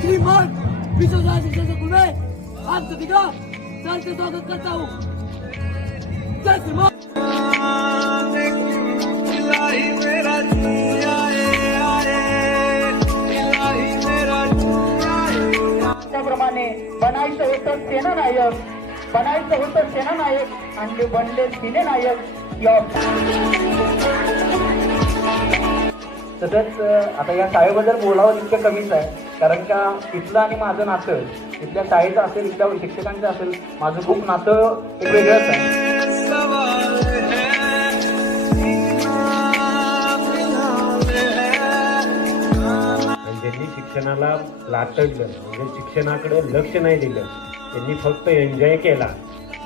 श्रीमान विश्वनाथ शिक्षण में आप सभी का सर से स्वागत करता हूँ। जय श्रीमान। त्याप्रमाणे बनायचं होतं सेनानायक, बनायचं होतं सेनानायक आणि ते बनले सिनेनायक. तसंच आता या शाळेबद्दल बोलावं तितकं कमीच आहे, कारण का इथलं आणि माझं नातं, इथल्या शाळेचं असेल, इथल्या शिक्षकांचं असेल, माझं खूप नातं एक वेगळंच आहे. ज्यांनी शिक्षणाला लाटकलं, म्हणजे शिक्षणाकडे लक्ष नाही दिलं, त्यांनी फक्त एन्जॉय केला,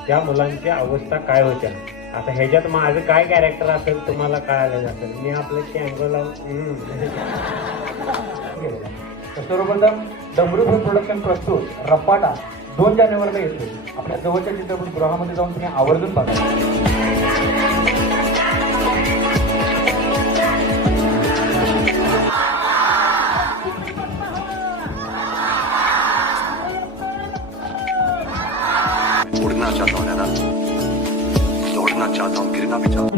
त्या मुलांच्या अवस्था काय होत्या. आता ह्याच्यात माझं काय कॅरेक्टर असेल तुम्हाला काय आलेलं असेल. मी आपलं कॅंगोला सर्वप्रथम डमरू फिल्म प्रोडक्शन प्रस्तुत रपाटा 2 जानेवारीला येतो. आपल्या जवळच्या चित्रपटगृहामध्ये जाऊन तुम्ही आवर्जून बघा. उड़ना चाहता हूँ नैना, दौड़ना चाहता हूँ, गिरना भी चाहता हूँ.